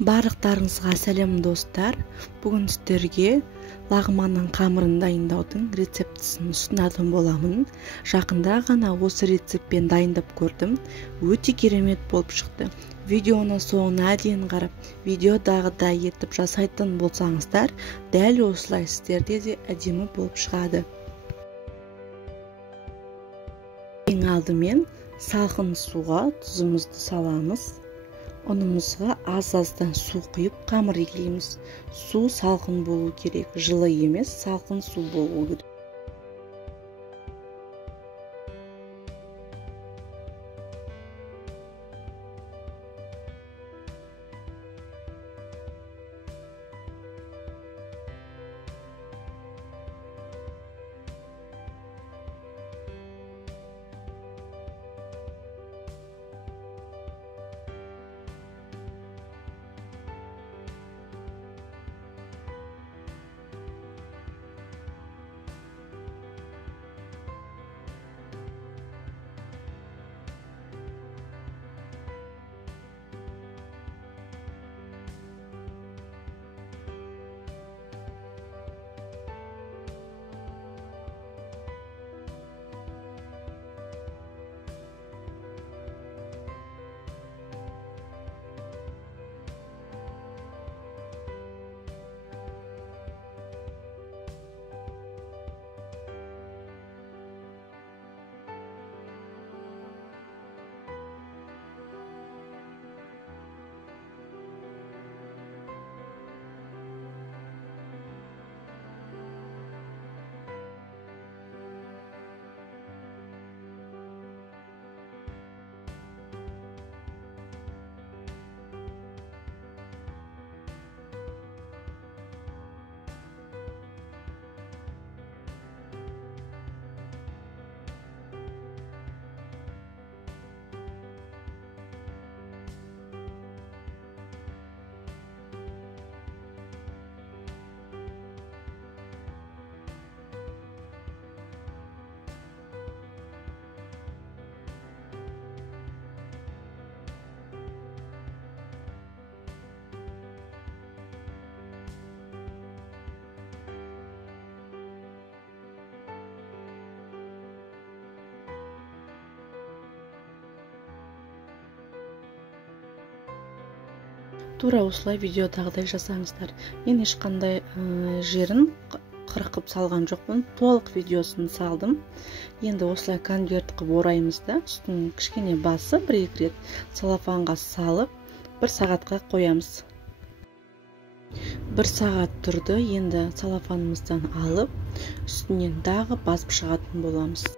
Барлықтарыңызға сәлем достар. Бүгін сіздерге лағманның қамырын дайындаудың рецептісін ұсынатын боламын. Жақында ғана осы рецептпен дайындап көрдім. Өте керемет болып шықты. Видеоны соңына дейін қарап, видеодағыдай етіп жасайтын болсаңыздар, дәл осылай сіздерде де әдемі болып шығады. Ең алдымен салқын суға тұзымызды саламыз. Ұнымызға аз-аздан су құйып қамыр егеміз. Су салқын болу керек, жылы емес, салқын су болу керек. Тура осылай видеодағыдай жасаңыздар. Мен ешқандай жерін қырқып салған жоқпын. Толық видеосын салдым. Енді осылай конверт қылып ораймыз да, үстін кішкене басы 1-2 рет целлофанға салып 1 сағатқа қоямыз. 1 сағат тұрды. Енді целлофанымыздан алып, үстінен дағы басып шығатын боламыз.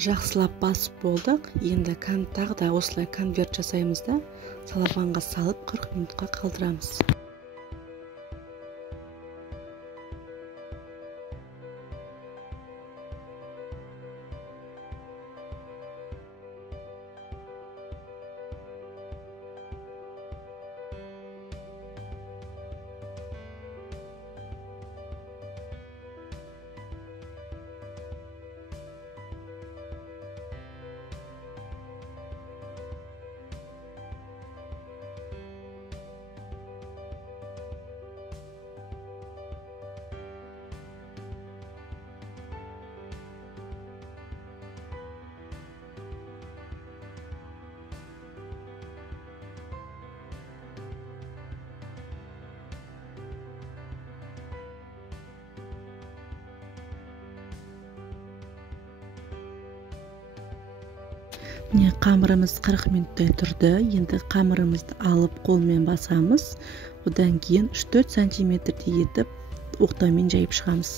Жақсылап басып болдық. Енді тағы да осылай конверт жасаймыз да, целлофанға салып 40 минутқа қалдырамыз. Міне қамырымыз 40 минуттай тұрды. Енді қамырымызды алып қолмен басамыз. Одан кейін 3-4 сантиметрдей етіп оқтаумен жайып шығамыз.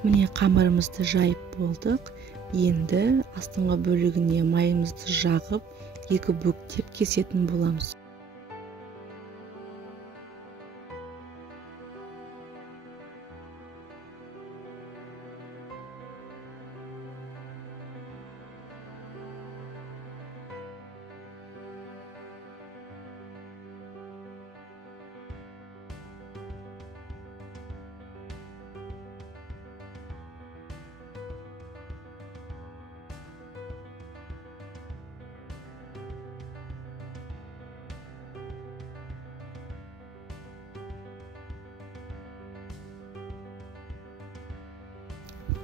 Міне қамырымызды жайып болдық. Енді астыңғы бөлігіне майымызды жағып, 2 бүктеп кесетін боламыз.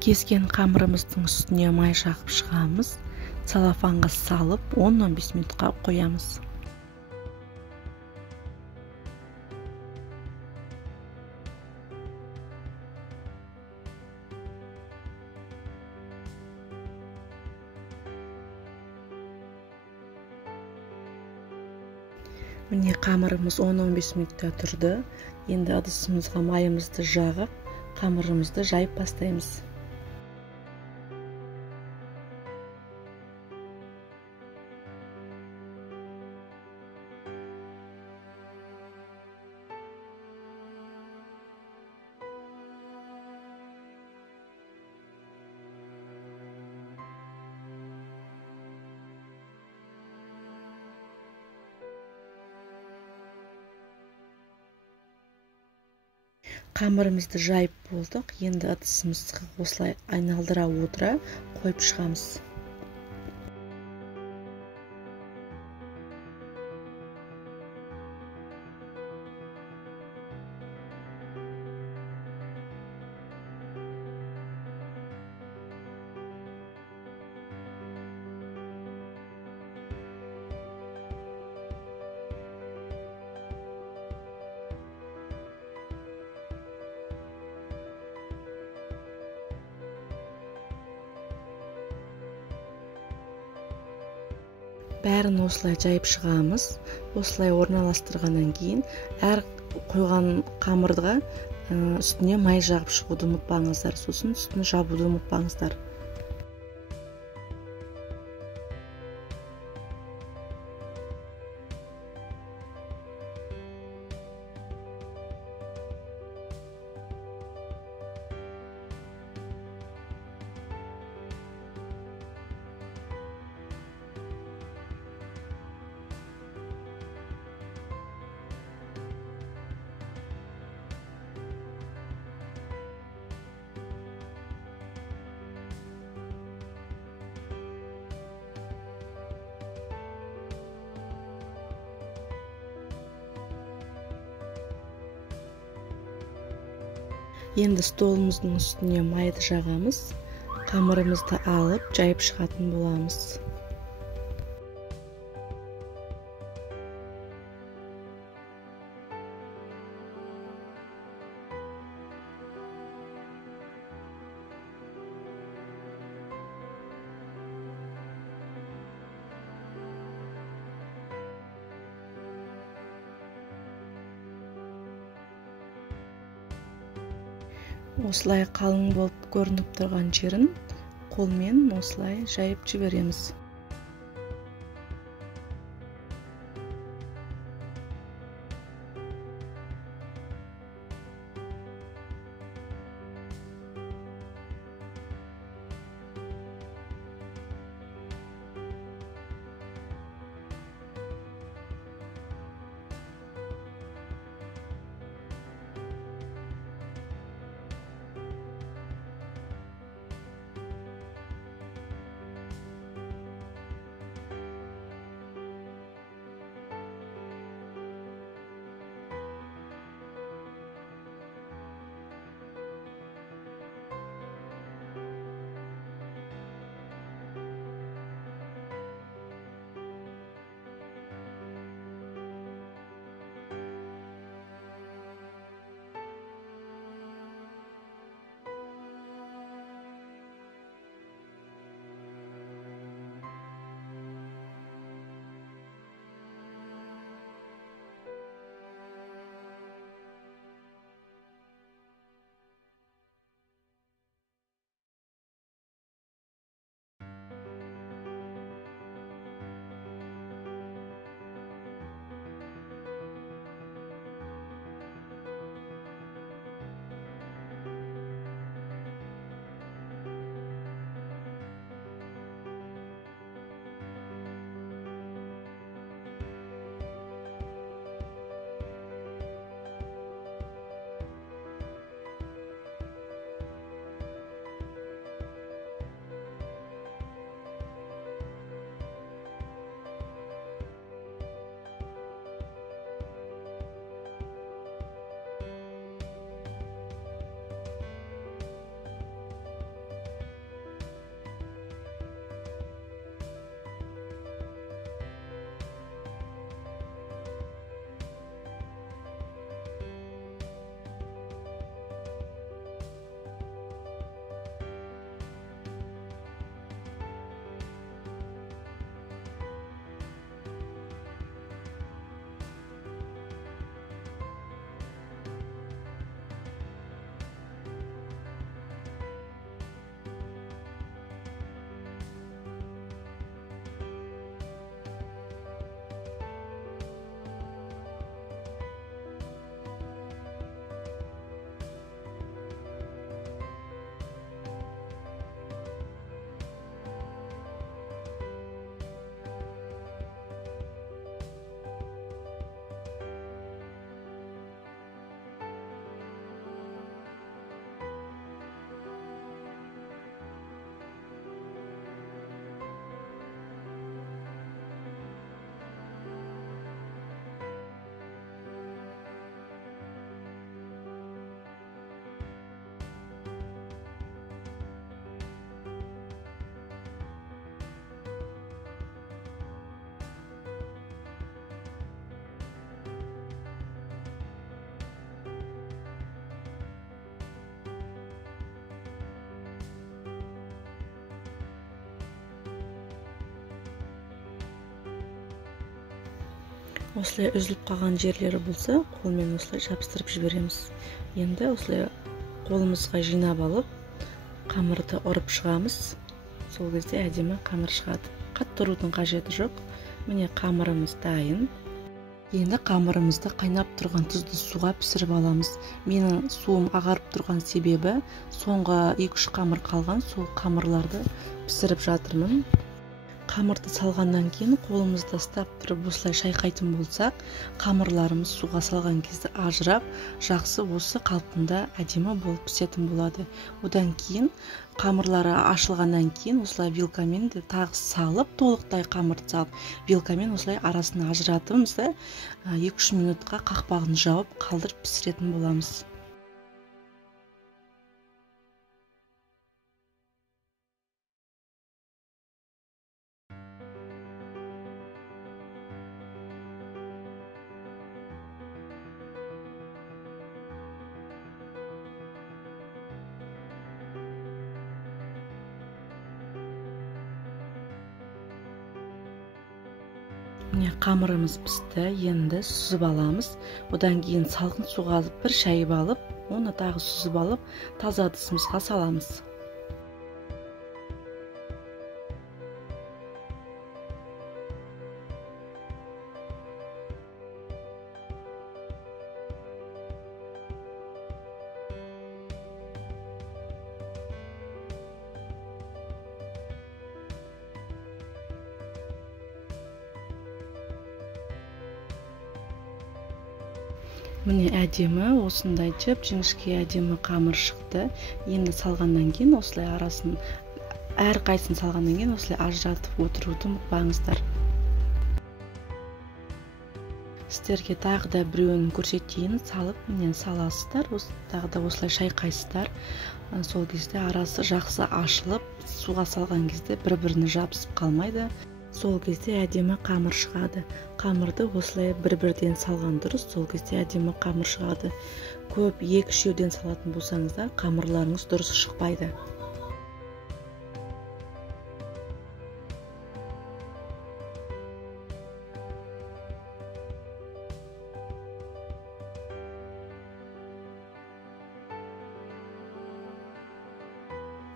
Kesкен қамырымыздың үстіне май жағып шығамыз. Целлофанға салып 10-15 минутқа қоямыз. Міне қамырымыз 10-15 минутта тұрды. Енді ыдысымызға майымызды жағып, қамырымызды жайып бастаймыз. Қамырымызды жайып болдық. Енді ыдысымызға осылай айналдыра отыра қойып шығамыз. Бәрін осылай жайып шығамыз. Осылай орналастырғаннан кейін әр қойған қамырға үстіне май жағып шығуды ұмытпаңыздар. Сосын үстін жабуды ұмытпаңыздар. Енді столымыздың үстіне майды жағамыз. Қамырымызды алып, жайып шығатын боламыз. Осылай қалың болып көрініп тұрған жерін қолмен осылай жайып жібереміз. Осылай үзіліп қалған жерлері болса, қолмен осылай жабыстырып жібереміз. Енді осылай қолымызға жинап алып, қамырды ұрып шығамыз. Сол кезде әдемі қамыр шығады. Қатты ұрудың қажеті жоқ. Міне қамырымыз дайын. Енді қамырымызды қайнап тұрған тұзды суға пісіріп аламыз. Менің суым ағарып тұрған себебі, соңғы 2-3 қамыр қалған, сол қамырларды пісіріп жатырмын. Қамырды салғаннан кейін қолымызды ұстап тұрып осылай шайқайтын болсақ, қамырларымыз суға салған кезде ажырап, жақсы осы қалпында әдемі болып пісетін болады. Одан кейін қамырлары ашылғаннан кейін осылай вилкамен де тағы салып, толықтай қамырды салып, вилкамен осылай арасын ажыратымыз да 2-3 минутқа қақпағын жауып қалдырып пісіретін боламыз. Міне қамырымыз пісті, енді сүзіп аламыз. Одан кейін салқын суға бір шайып алып, оны тағы сүзіп алып, таза ыдысымызға саламыз. Міне әдемі осындай жіп-жіңішке әдемі қамыр шықты. Енді салғаннан кейін осылай арасын, әр қайсын салғаннан кейін осылай ажыратып отыруды ұмытпаңыздар. Сіздерге тағы да біреуін көрсетейін, салып, міне саласыздар, тағы да осылай шайқайсыздар. Сол кезде арасы жақсы ашылып, суға салған кезде бір-біріне жабысып қалмайды. Сол кезде әдемі қамыр шығады. Қамырды осылай бір-бірден салған дұрыс, сол кезде әдемі қамыр шығады. Көп 2-3-еуден салатын болсаңыздар, қамырларыңыз дұрыс шықпайды.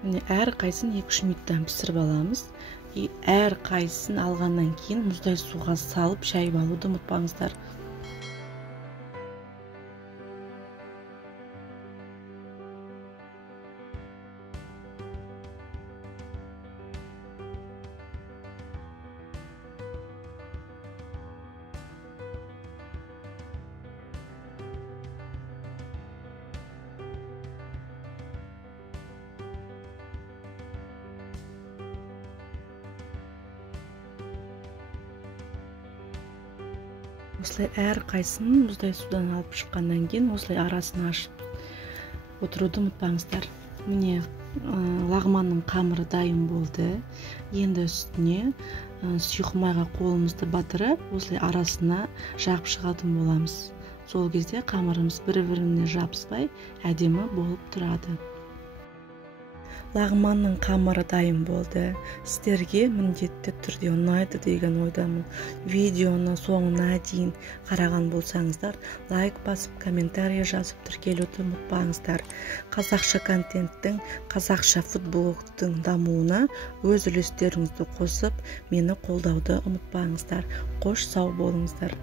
Міне әр қайсын 2-3 минуттан пісіріп аламыз. Әр қайсын алғаннан кейін мұздай суға салып шайып алуды ұмытпаңыздар. Осылай әр қайсын мұздай судан алып шыққаннан кейін осылай арасын ашып отыруды ұмытпаңыздар. Міне лағманның қамыры дайын болды. Енді үстіне сұйық майға қолымызды батырып, осылай арасына жағып шығатын боламыз. Сол кезде қамырымыз бір-біріне жабыспай әдемі болып тұрады. Лағманның қамыры дайын болды. Сіздерге міндетті түрде ұнайды деген ойдамын. Видеоны соңына дейін қараған болсаңыздар, лайк басып, комментарий жазып тіркелуді ұмытпаңыздар. Қазақша контенттің, қазақша футболдың дамуына өз үлестеріңізді қосып, мені қолдауды ұмытпаңыздар. Қош сау болыңыздар.